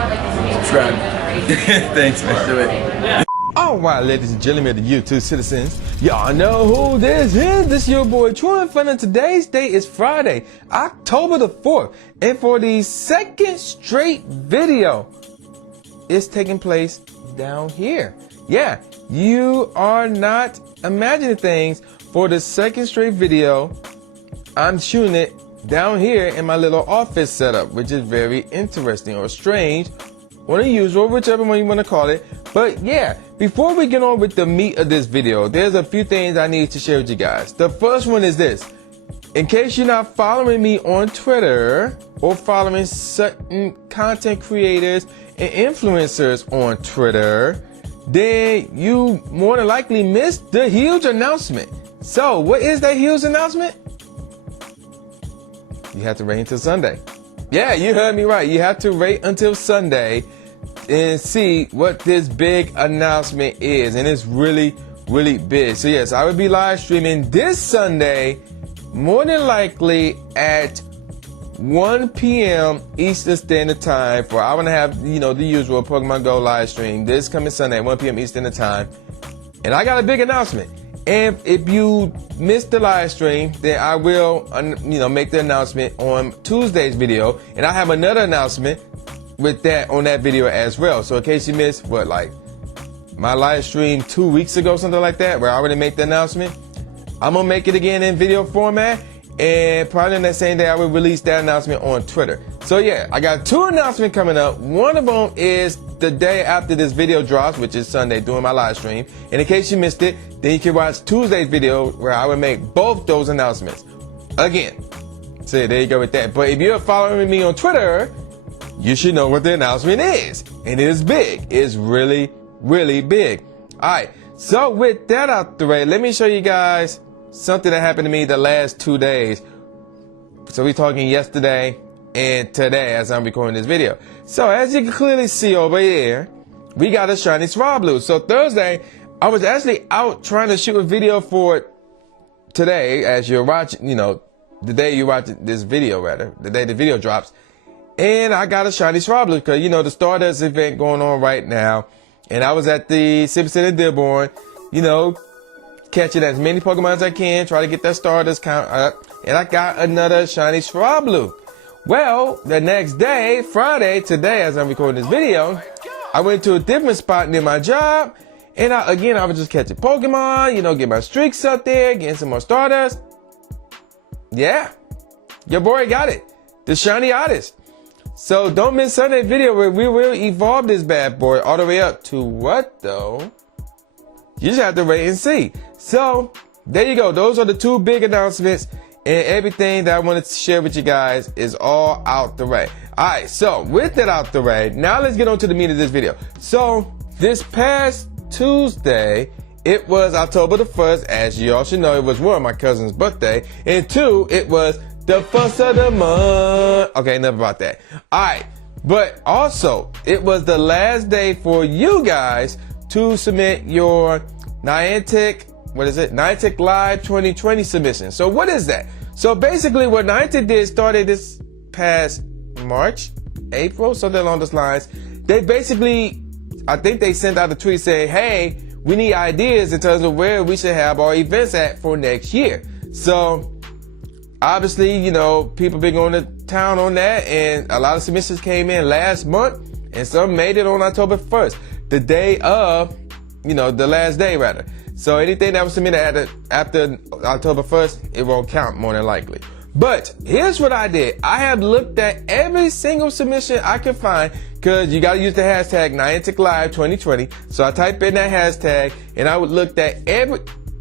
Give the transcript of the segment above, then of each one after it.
Subscribe. Thanks, man. Do it. Alright, ladies and gentlemen, the YouTube citizens, y'all know who this is. This is your boy True Inferno. Today's date is Friday, October the 4th. And for the second straight video, it's taking place down here. Yeah, you are not imagining things. For the second straight video, I'm shooting it down here in my little office setup, which is very interesting or strange or unusual, whichever one you want to call it. But yeah, before we get on with the meat of this video, there's a few things I need to share with you guys. The first one is this. In case you're not following me on Twitter or following certain content creators and influencers on Twitter, then you more than likely missed the huge announcement. So what is that huge announcement? You have to wait until Sunday. Yeah, you heard me right. You have to wait until Sunday and see what this big announcement is. And it's really, really big. So yes, I will be live streaming this Sunday, more than likely at 1 p.m. Eastern Standard Time for I want to have, the usual Pokemon Go live stream this coming Sunday at 1 p.m. Eastern Time. And I got a big announcement. And if you missed the live stream, then I will, make the announcement on Tuesday's video. And I have another announcement with that on that video as well. So in case you missed, my live stream 2 weeks ago, something like that, where I already made the announcement, I'm going to make it again in video format. And probably on that same day, I will release that announcement on Twitter. So yeah, I got two announcements coming up. One of them is the day after this video drops, which is Sunday, doing my live stream. And in case you missed it, then you can watch Tuesday's video where I will make both those announcements again. So there you go with that. But if you're following me on Twitter, you should know what the announcement is. And it is big. It's really, really big. All right. So with that out the way, let me show you guys something that happened to me the last 2 days. So we're talking yesterday and today as I'm recording this video. So as you can clearly see over here, we got a shiny Swablu. So Thursday, I was actually out trying to shoot a video for today as you're watching, the day you watch this video, rather, the day the video drops. And I got a shiny Swablu because, the Stardust event going on right now. And I was at the Civic Center in Dearborn, catching as many Pokemon as I can, try to get that Stardust count up. And I got another shiny Swablu. Well, the next day, Friday, today, as I'm recording this video, I went to a different spot near my job. And I was just catching Pokemon, get my streaks up there, getting some more Stardust. Yeah, your boy got it. The shiny artist. So don't miss Sunday's video where we will evolve this bad boy all the way up to what though? You just have to wait and see. So there you go. Those are the two big announcements. And everything that I wanted to share with you guys is all out the way. All right, so with that out the way, now let's get on to the meat of this video. So this past Tuesday, it was October the 1st. As you all should know, it was one, my cousin's birthday. And two, it was the first of the month. Okay, enough about that. All right, but also, it was the last day for you guys to submit your Niantic, Niantic Live 2020 submission. So what is that? So basically what Niantic did started this past March, April, something along those lines. They basically, I think they sent out a tweet saying, hey, we need ideas in terms of where we should have our events at for next year. So obviously, people been going to town on that, and a lot of submissions came in last month and some made it on October 1st, the day of, the last day rather. So anything that was submitted after October 1st, it won't count more than likely. But here's what I did. I have looked at every single submission I could find because you got to use the hashtag Niantic Live 2020. So I typed in that hashtag and I would look at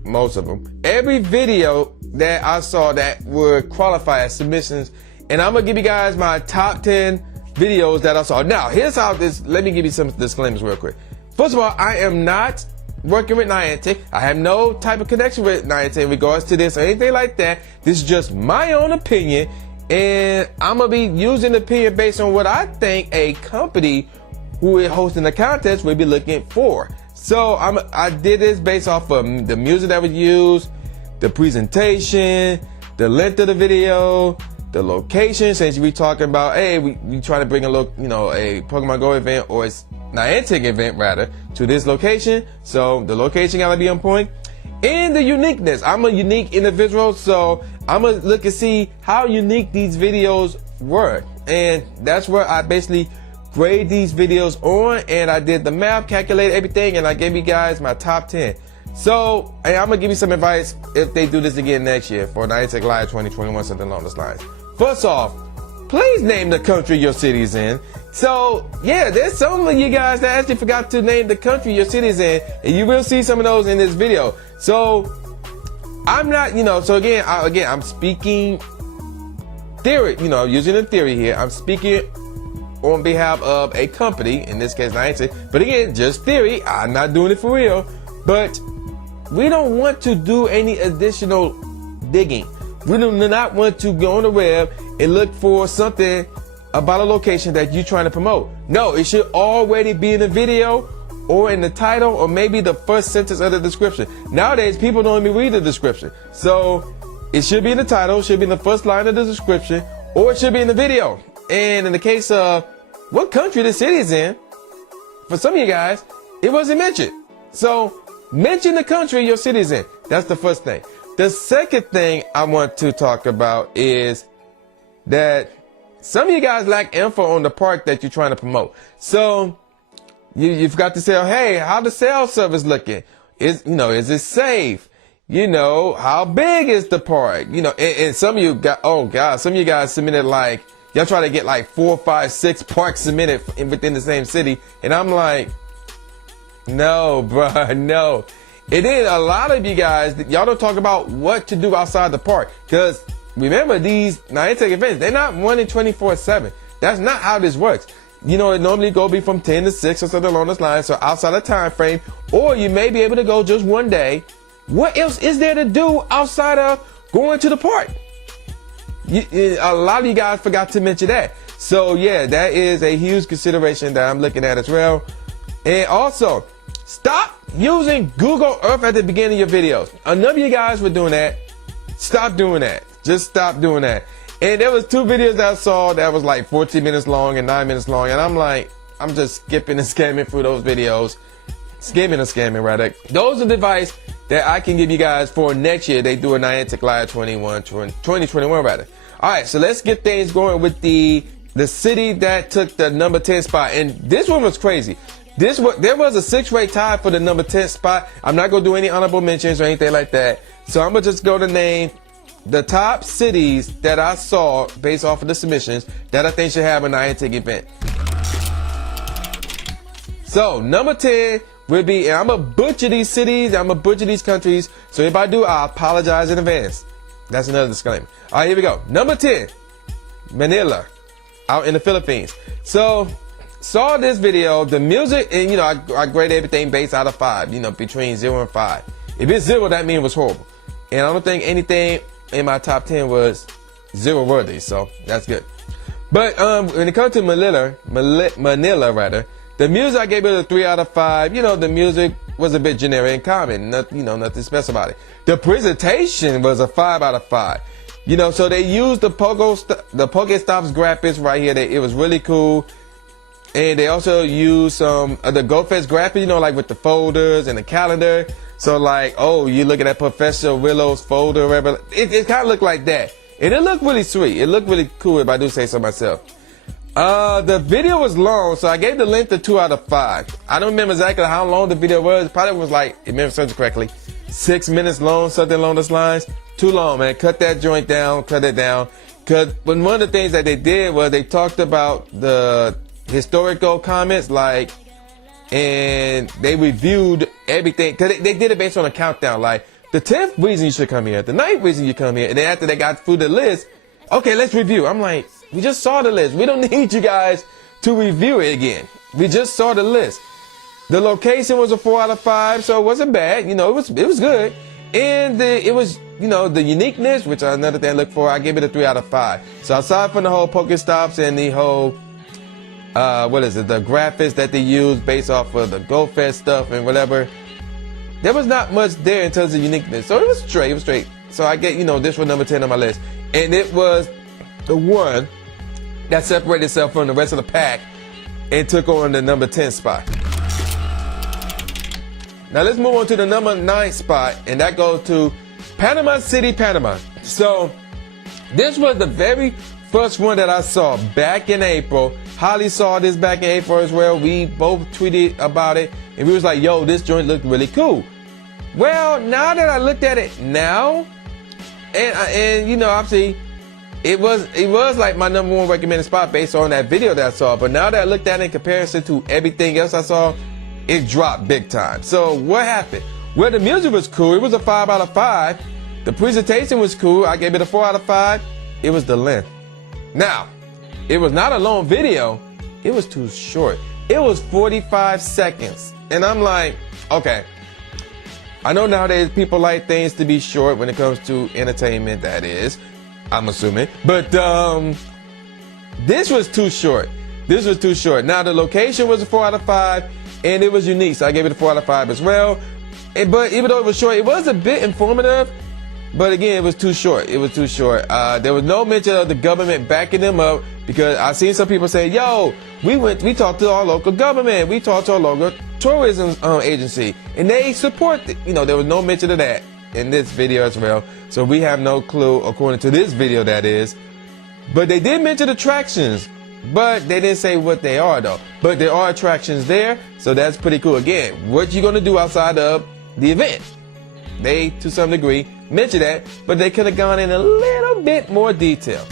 most of them, every video that I saw that would qualify as submissions. And I'm going to give you guys my top 10 videos that I saw. Now, here's how let me give you some disclaimers real quick. First of all, I am not working with Niantic. I have no type of connection with Niantic in regards to this or anything like that. This is just my own opinion, and I'm gonna be using the opinion based on what I think a company who is hosting the contest will be looking for. So I did this based off of the music that was used, the presentation, the length of the video, the location, since we talking about, hey, we trying to bring a look, a Pokemon Go event or it's Niantic event rather to this location. So the location gotta be on point. And the uniqueness. I'm a unique individual, so I'm gonna look and see how unique these videos were. And that's where I basically grade these videos on, and I did the math, calculated everything, and I gave you guys my top 10. So, and I'm gonna give you some advice if they do this again next year for Niantic Live 2021, something along those lines. First off, please name the country your city's in. So, yeah, there's some of you guys that actually forgot to name the country your city's in, and you will see some of those in this video. So, I'm not, so again, I'm speaking theory, using a theory here. I'm speaking on behalf of a company, in this case Niantic, but again, just theory. I'm not doing it for real, but we don't want to do any additional digging. We do not want to go on the web and look for something about a location that you're trying to promote. No, it should already be in the video or in the title or maybe the first sentence of the description. Nowadays, people don't even read the description. So it should be in the title, should be in the first line of the description, or it should be in the video. And in the case of what country the city is in, for some of you guys, it wasn't mentioned. So mention the country your city is in. That's the first thing. The second thing I want to talk about is that some of you guys lack info on the park that you're trying to promote. So you've got to say, hey, how the sales service looking? Is it safe? How big is the park? And some of you got, some of you guys submitted like, y'all try to get like 4, 5, 6 parks submitted within the same city. And I'm like, no, bruh, no. It is a lot of you guys, y'all don't talk about what to do outside the park. Because remember, these Niantic events, they're not running 24/7. That's not how this works. It normally go be from 10 to 6 or something along those lines. So outside the time frame, or you may be able to go just one day. What else is there to do outside of going to the park? A lot of you guys forgot to mention that. So yeah, that is a huge consideration that I'm looking at as well. And also, stop using Google Earth at the beginning of your videos. Enough of you guys were doing that. Stop doing that. Just stop doing that. And there was 2 videos that I saw that was like 14 minutes long and 9 minutes long. And I'm like, I'm just skipping and scamming through those videos. Scamming rather. Those are the advice that I can give you guys for next year. They do a Niantic Live 2021 rather. All right, so let's get things going with the city that took the number 10 spot. And this one was crazy. There was a 6-way tie for the number 10 spot. I'm not going to do any honorable mentions or anything like that. So I'm going to just go to name the top cities that I saw based off of the submissions that I think should have a Niantic event. So number 10 will be, and I'm going to butcher these cities, I'm going to butcher these countries. So if I do, I apologize in advance. That's another disclaimer. All right, here we go. Number 10, Manila, out in the Philippines. So saw this video, the music, and I grade everything based out of 5, between 0 and 5. If it's 0, that means it was horrible. And I don't think anything in my top 10 was 0 worthy, so that's good. But when it comes to Manila rather, the music I gave it a 3 out of 5. The music was a bit generic and common, nothing special about it. The presentation was a 5 out of 5. So they used the Pokestops graphics right here. It was really cool. And they also use some of the GoFest graphics, like with the folders and the calendar. So like, oh, you're looking at Professor Willow's folder, whatever. It kind of looked like that. And it looked really sweet. It looked really cool, if I do say so myself. The video was long, so I gave the length a 2 out of 5. I don't remember exactly how long the video was. It probably was like, if I remember correctly, 6 minutes long, something along those lines. Too long, man. Cut that joint down, cut it down. Because one of the things that they did was they talked about the historical comments, and they reviewed everything, because they did it based on a countdown, like the 10th reason you should come here, the 9th reason you come here, and then after they got through the list, okay, let's review. I'm like, we just saw the list. We don't need you guys to review it again. We just saw the list. The location was a 4 out of 5, so it wasn't bad. It was good. And it was, the uniqueness, which is another thing I look for, I give it a 3 out of 5. So aside from the whole Pokestops and the whole the graphics that they use based off of the GoFest stuff and whatever, there was not much there in terms of uniqueness. So it was straight. So I get, this was number 10 on my list. And it was the one that separated itself from the rest of the pack and took on the number 10 spot. Now let's move on to the number 9 spot, and that goes to Panama City, Panama. So this was the very first one that I saw back in April. Holly saw this back in April as well. We both tweeted about it, and we was like, yo, this joint looked really cool. Well, now that I looked at it now, and you know, obviously, it was like my number 1 recommended spot based on that video that I saw. But now that I looked at it in comparison to everything else I saw, it dropped big time. So what happened? Well, the music was cool. It was a 5 out of 5. The presentation was cool. I gave it a 4 out of 5. It was the length. Now, it was not a long video. It was too short. It was 45 seconds. And I'm like, okay. I know nowadays people like things to be short when it comes to entertainment, that is. I'm assuming. But this was too short. This was too short. Now, the location was a 4 out of 5. And it was unique, so I gave it a 4 out of 5 as well. But even though it was short, it was a bit informative. But again, it was too short. It was too short. There was no mention of the government backing them up, because I seen some people say, yo, we talked to our local government. We talked to our local tourism agency. And they support, there was no mention of that in this video as well. So we have no clue, according to this video, that is. But they did mention attractions. But they didn't say what they are, though. But there are attractions there, so that's pretty cool. Again, what you gonna do outside of the event? They, to some degree, mentioned that, but they could have gone in a little bit more detail.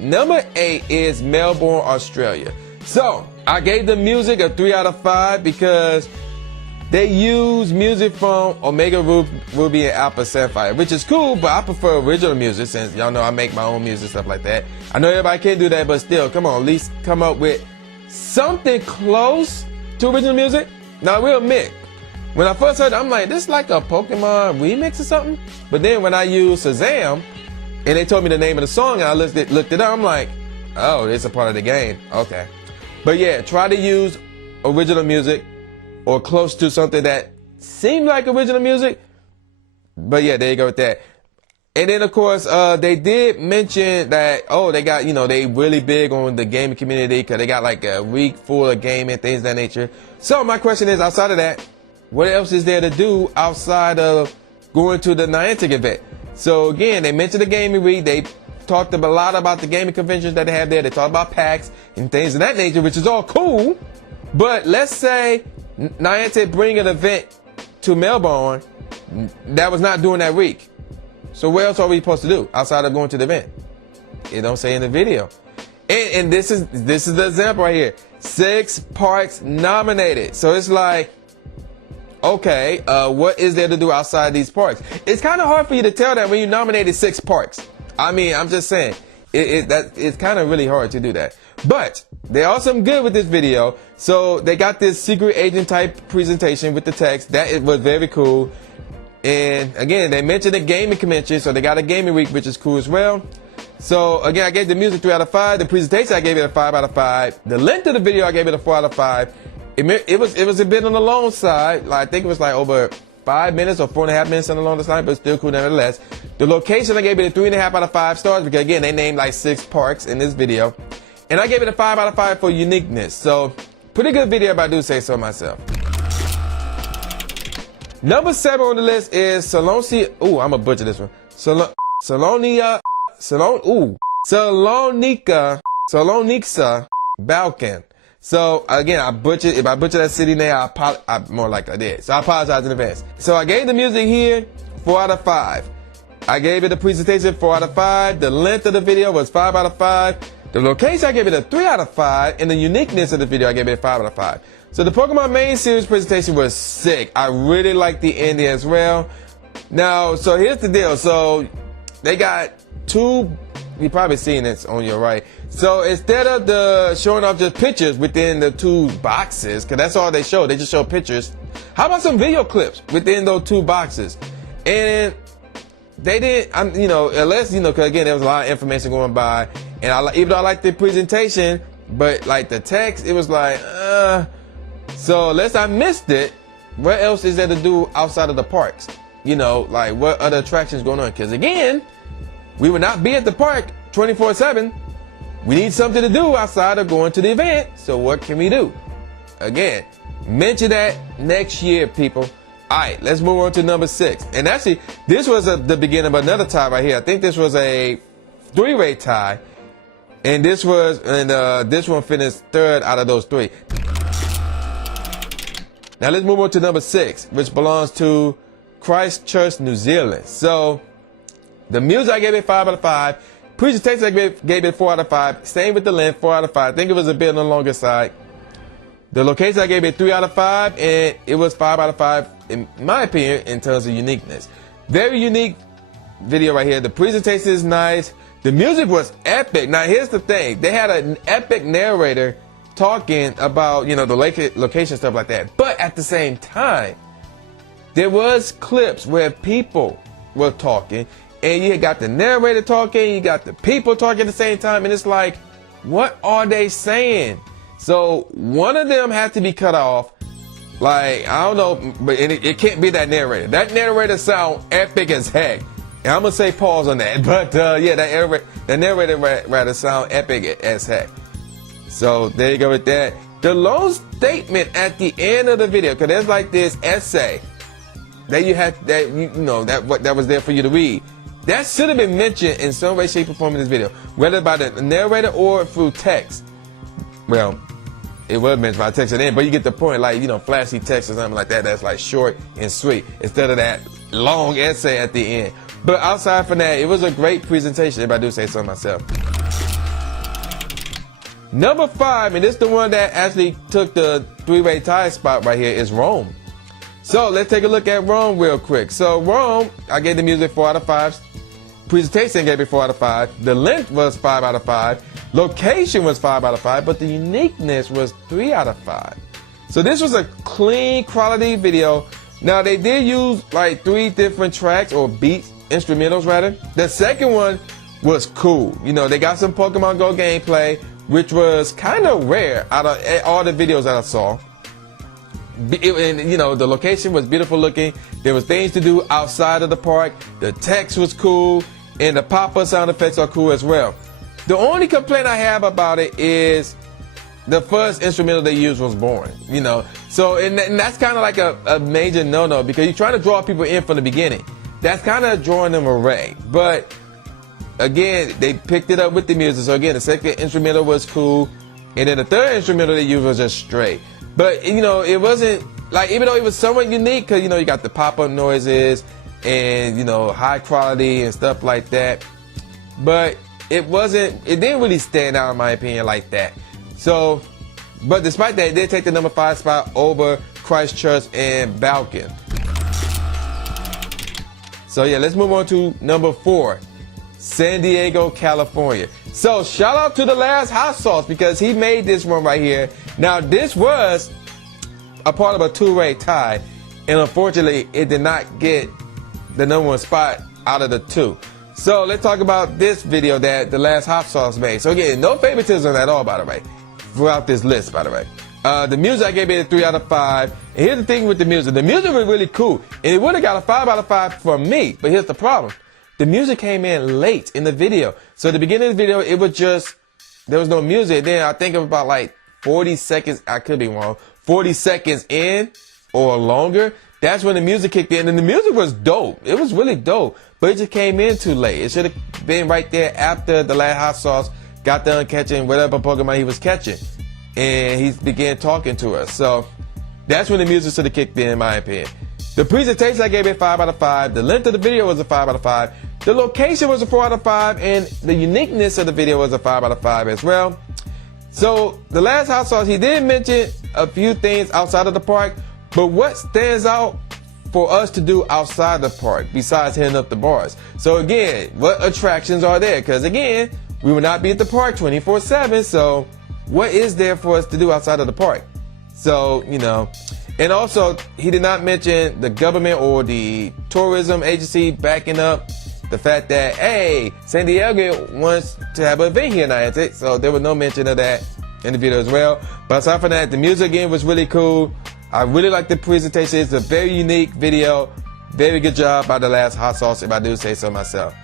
Number 8 is Melbourne, Australia. So I gave the music a 3 out of 5 because they use music from Omega Ruby and Alpha Sapphire, which is cool, but I prefer original music since y'all know I make my own music, stuff like that. I know everybody can't do that, but still, come on, at least come up with something close to original music. Now, I will admit, when I first heard it, I'm like, this is like a Pokemon remix or something? But then when I used Shazam, and they told me the name of the song, and I looked it up, I'm like, oh, it's a part of the game. Okay. But yeah, try to use original music, or close to something that seemed like original music. But yeah, there you go with that. And then, of course, they did mention that, they got, they really big on the gaming community because they got like a week full of gaming, things of that nature. So my question is, outside of that, what else is there to do outside of going to the Niantic event? So again, they mentioned the gaming week. They talked a lot about the gaming conventions that they have there. They talked about packs and things of that nature, which is all cool. But let's say Niantic bring an event to Melbourne that was not during that week. So what else are we supposed to do outside of going to the event? It don't say in the video. And this is the example right here. 6 parks nominated. So it's like, okay, what is there to do outside these parks? It's kind of hard for you to tell that when you nominated 6 parks. I mean, I'm just saying, it's kind of really hard to do that. But there are some good with this video. So they got this secret agent type presentation with the text. That was very cool. And again, they mentioned the gaming convention, so they got a gaming week, which is cool as well. So again, I gave the music 3 out of 5. The presentation, I gave it a 5 out of 5. The length of the video, I gave it a 4 out of 5. It was a bit on the long side. Like, I think it was like over 5 minutes or 4.5 minutes on the longer side, but still cool nonetheless. The location, I gave it a 3.5 out of 5 stars because again, they named like 6 parks in this video. And I gave it a 5 out of 5 for uniqueness. So pretty good video if I do say so myself. Number 7 on the list is Salonica. Ooh, I'm gonna butcher this one. Salonica Balkan. So again, if I butcher that city name, I more like I did. So I apologize in advance. So I gave the music here 4 out of 5. I gave it a presentation 4 out of 5. The length of the video was 5 out of 5. The location, I gave it a 3 out of 5. And the uniqueness of the video, I gave it a 5 out of 5. So the Pokemon main series presentation was sick. I really liked the ending as well. Now, so here's the deal. So they got 2, you've probably seen this on your right. So instead of showing off just pictures within the 2 boxes, because that's all they show, they just show pictures. How about some video clips within those 2 boxes? And they didn't, unless, because again, there was a lot of information going by. And even though I liked the presentation, but like the text, it was like, So unless I missed it, what else is there to do outside of the parks? Like what other attractions going on? Because again, we will not be at the park 24/7. We need something to do outside of going to the event. So what can we do? Again, mention that next year, people. All right, let's move on to number 6. And actually, this was the beginning of another tie right here. I think this was a 3-way tie. And this one finished 3rd out of those 3. Now let's move on to number 6, which belongs to Christchurch, New Zealand. So the music, I gave it 5 out of 5. Presentation, I gave it 4 out of 5. Same with the length, 4 out of 5. I think it was a bit on the longer side. The location, I gave it 3 out of 5, and it was 5 out of 5, in my opinion, in terms of uniqueness. Very unique video right here. The presentation is nice. The music was epic. Now, here's the thing. They had an epic narrator talking about, the location, stuff like that. But at the same time, there was clips where people were talking, and you got the narrator talking, you got the people talking at the same time, and it's like, what are they saying? So one of them had to be cut off. Like, I don't know, but it can't be that narrator. That narrator sound epic as heck. And I'm gonna say pause on that, but yeah, that narrator rather sound epic as heck. So there you go with that. The long statement at the end of the video, because there's like this essay that you had that was there for you to read. That should have been mentioned in some way, shape, or form in this video, whether by the narrator or through text. Well, it was mentioned by text at the end, but you get the point, like, flashy text or something like that, that's like short and sweet, instead of that long essay at the end. But outside from that, it was a great presentation, if I do say so myself. Number 5, and this is the one that actually took the 3-way tie spot right here, is Rome. So let's take a look at Rome real quick. So Rome, I gave the music 4 out of 5. Presentation gave it 4 out of 5. The length was 5 out of 5. Location was 5 out of 5, but the uniqueness was 3 out of 5. So this was a clean quality video. Now they did use like 3 different tracks or beats, instrumentals rather. The second one was cool. They got some Pokemon Go gameplay, which was kind of rare out of all the videos that I saw. And the location was beautiful looking. There was things to do outside of the park. The text was cool, and the pop-up sound effects are cool as well. The only complaint I have about it is the first instrumental they used was boring, So, and that's kind of like a major no-no, because you're trying to draw people in from the beginning. That's kind of drawing them away. But again, they picked it up with the music. So again, the second instrumental was cool, and then the third instrumental they used was just straight. But it wasn't like, even though it was somewhat unique, because you got the pop-up noises and high quality and stuff like that. But it didn't really stand out in my opinion like that. So, but despite that, it did take the number 5 spot over Christchurch and Balkan. So yeah, let's move on to number 4, San Diego, California. So shout out to the last hot sauce, because he made this one right here. Now this was a part of a 2-way tie, and unfortunately it did not get the number 1 spot out of the 2. So let's talk about this video that the last hot sauce made. So again, no favoritism at all, by the way, throughout this list, by the way. The music, I gave it a 3 out of 5. And here's the thing with the music. The music was really cool, and it would have got a 5 out of 5 from me. But here's the problem. The music came in late in the video. So at the beginning of the video, it was just, there was no music. Then I think about like 40 seconds, I could be wrong, 40 seconds in or longer, that's when the music kicked in. And the music was dope. It was really dope. But it just came in too late. It should have been right there after the last hot sauce got done catching whatever Pokemon he was catching. And he began talking to us. So that's when the music should have kicked in my opinion. The presentation, I gave it 5 out of 5. The length of the video was a 5 out of 5. The location was a 4 out of 5. And the uniqueness of the video was a 5 out of 5 as well. So the last hot sauce, he did mention a few things outside of the park. But what stands out for us to do outside the park besides hitting up the bars? So again, what attractions are there? Because again, we will not be at the park 24/7. So what is there for us to do outside of the park? So, and also he did not mention the government or the tourism agency backing up the fact that, hey, San Diego wants to have an event here in Niantic. So there was no mention of that in the video as well. But aside from that, the music again was really cool. I really like the presentation. It's a very unique video. Very good job by the last hot sauce, if I do say so myself.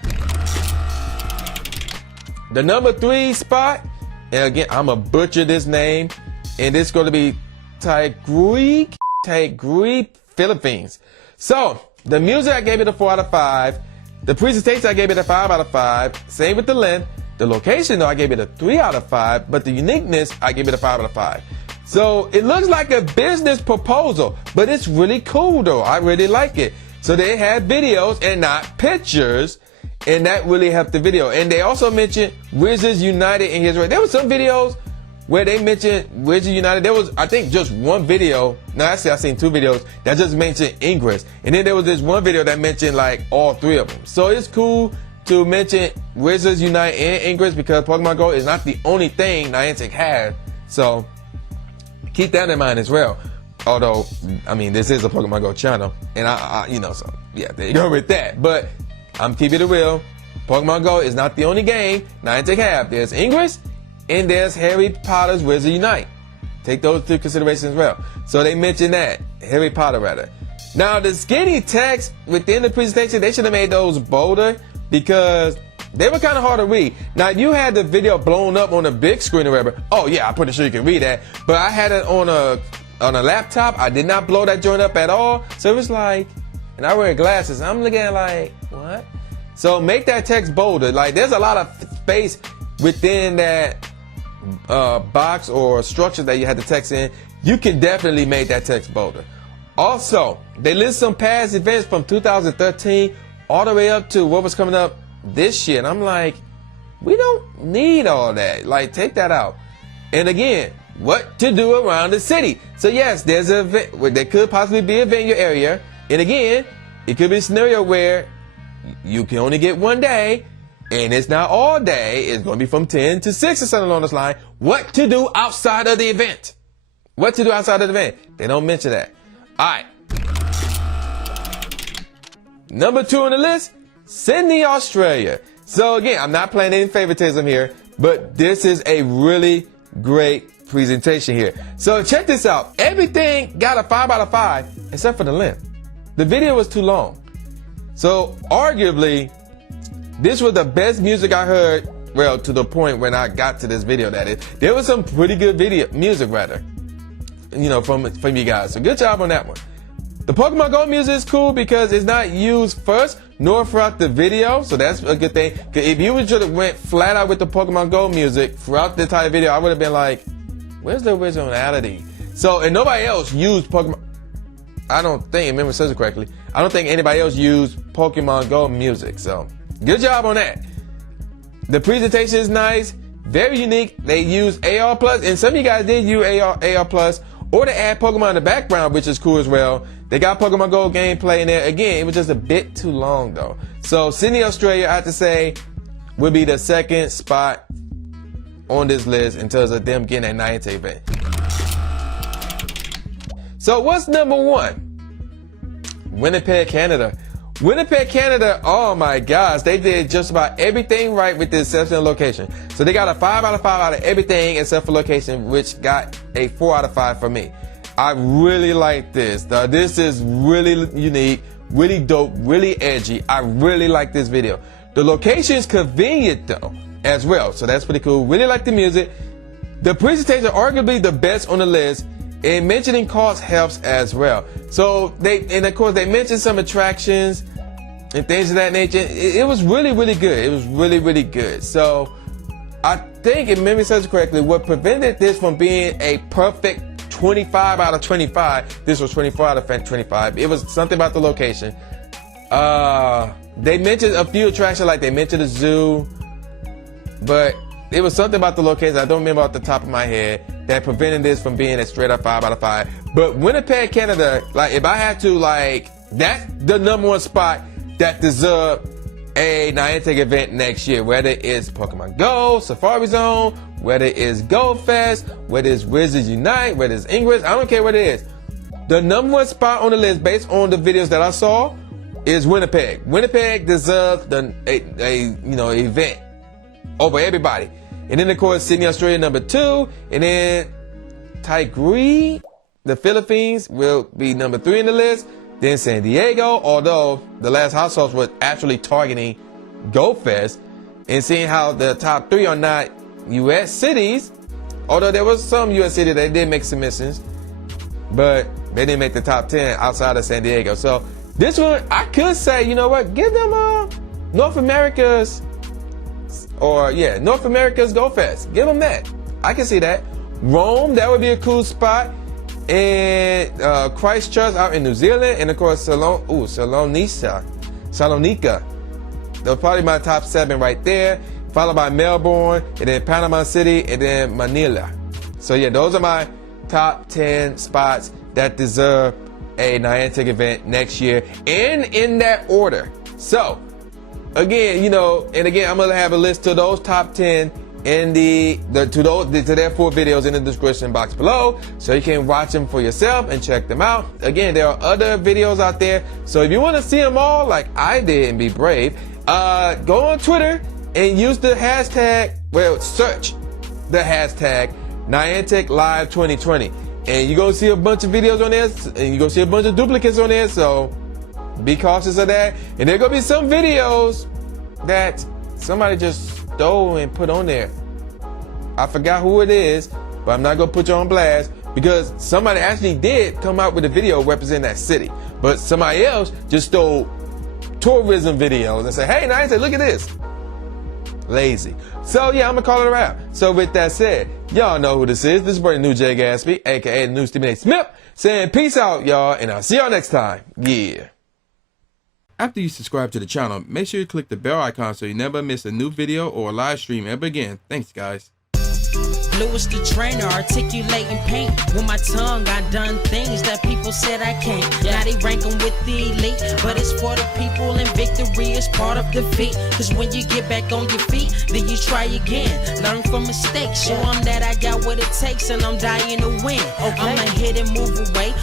The number 3 spot, and again, I'm gonna butcher this name, and it's gonna be Taegreek, Philippines. So, the music, I gave it a 4 out of 5. The presentation, I gave it a 5 out of 5. Same with the length. The location, though, I gave it a 3 out of 5. But the uniqueness, I gave it a 5 out of 5. So, it looks like a business proposal, but it's really cool, though. I really like it. So, they had videos and not pictures, and that really helped the video. And they also mentioned Wizards United in his way. There were some videos where they mentioned Wizards United. There was, I think, just one video. No, actually, I've seen 2 videos that just mentioned Ingress. And then there was this one video that mentioned, like, all 3 of them. So it's cool to mention Wizards Unite and Ingress because Pokemon Go is not the only thing Niantic has. So keep that in mind as well. Although, I mean, this is a Pokemon Go channel. And so yeah, there you go with that. But I'm keeping it real. Pokemon Go is not the only game Niantic have. There's Ingress and there's Harry Potter's Wizards Unite. Take those into consideration as well. So they mentioned that. Harry Potter, rather. Now, the skinny text within the presentation, they should have made those bolder because they were kind of hard to read. Now, if you had the video blown up on a big screen or whatever, oh yeah, I'm pretty sure you can read that. But I had it on a laptop. I did not blow that joint up at all. So it was like, and I wear glasses. I'm looking at like, what? So make that text bolder. Like, there's a lot of space within that box or structure that you had to text in. You can definitely make that text bolder. Also, they list some past events from 2013 all the way up to what was coming up this year. And I'm like, we don't need all that. Like, take that out. And again, what to do around the city. So yes, there's an event where there could possibly be an event in your area. And again, it could be a scenario where you can only get one day. And it's not all day. It's going to be from 10 to 6 or something along this line. What to do outside of the event. What to do outside of the event. They don't mention that. All right. Number 2 on the list, Sydney, Australia. So again, I'm not playing any favoritism here, but this is a really great presentation here. So check this out. Everything got a 5 out of 5 except for the length. The video was too long. So arguably, this was the best music I heard, well, to the point when I got to this video, that is. There was some pretty good music, rather, from you guys. So good job on that one. The Pokemon Go music is cool because it's not used first nor throughout the video, so that's a good thing. If you would just went flat out with the Pokemon Go music throughout the entire video, I would have been like, where's the originality? So, and nobody else used Pokemon. I don't think, if memory serves it correctly, I don't think anybody else used Pokemon Go music. So, good job on that. The presentation is nice, very unique. They use AR Plus, and some of you guys did use AR Plus, or to add Pokemon in the background, which is cool as well. They got Pokemon Go gameplay in there. Again, it was just a bit too long though. So Sydney, Australia, I have to say, would be the second spot on this list in terms of them getting a Niantic event. So what's number 1? Winnipeg, Canada. Winnipeg, Canada, oh my gosh, they did just about everything right with the exception of location. So they got a 5 out of 5 out of everything except for location, which got a 4 out of 5 for me. I really like this. This is really unique, really dope, really edgy. I really like this video. The location is convenient though, as well. So that's pretty cool. Really like the music. The presentation arguably the best on the list. And mentioning cost helps as well. So of course they mentioned some attractions and things of that nature. It was really, really good. It was really, really good. So I think, if memory serves correctly, what prevented this from being a perfect 25 out of 25, this was 24 out of 25. It was something about the location. They mentioned a few attractions, like they mentioned a zoo, but it was something about the location I don't remember off the top of my head that prevented this from being a straight up 5 out of 5. But Winnipeg, Canada, like if I had to, like, that's the number 1 spot that deserve a Niantic event next year, whether it's Pokemon Go, Safari Zone, whether it's Go Fest, whether it's Wizards Unite, whether it's Ingress, I don't care what it is. The number 1 spot on the list based on the videos that I saw is Winnipeg. Winnipeg deserves a event over everybody. And then of course Sydney, Australia, number 2, and then Taegreek, the Philippines, will be number 3 in the list. Then San Diego, although the last households was actually targeting Go Fest. and seeing how the top 3 are not U.S. cities, although there was some U.S. city that did make submissions, but they didn't make the top 10 outside of San Diego. So this one, I could say, you know what, give them North America's Go Fest. Give them that. I can see that. Rome, that would be a cool spot. And Christchurch out in New Zealand, and of course Salonika. Those probably my top 7 right there, followed by Melbourne, and then Panama City, and then Manila. So yeah, those are my top 10 spots that deserve a Niantic event next year, and in that order. So again, I'm gonna have a list to those top 10 in to their 4 videos in the description box below, so you can watch them for yourself and check them out. Again, there are other videos out there, so if you want to see them all like I did and be brave, go on Twitter and use the hashtag, search the hashtag Niantic Live 2020, and you're gonna see a bunch of videos on there, and you're gonna see a bunch of duplicates on there, so be cautious of that. And there gonna be some videos that somebody just stole and put on there. I forgot who it is, but I'm not gonna put you on blast, because somebody actually did come out with a video representing that city, but somebody else just stole tourism videos and say, hey, Niantic, look at this. Lazy. So yeah, I'm gonna call it a wrap. So with that said, y'all know who this is. This is New J Gatsby, aka the new Stephen A. Smith, saying peace out, y'all, and I'll see y'all next time. Yeah. After you subscribe to the channel, make sure you click the bell icon so you never miss a new video or a live stream ever again. Thanks, guys. Blue is the trainer, articulating paint. With my tongue, I done things that people said I can't. Now they rank 'em with the elite, but it's for the people, and victory is part of defeat. Cause when you get back on your feet, then you try again. Learn from mistakes, show 'em that I got what it takes, and I'm dying to win. I'ma hit and move away.